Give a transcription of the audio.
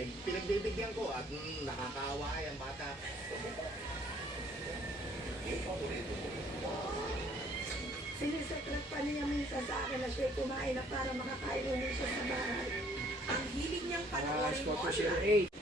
Eh, pinagbibigyan ko at nakakaawa yung bata. Sinisekret pa niya minsan sa akin na siya'y kumain na para makakain ulit siya sa bahay. Ang hilig niyang Ah, panoorin Spot online. 208.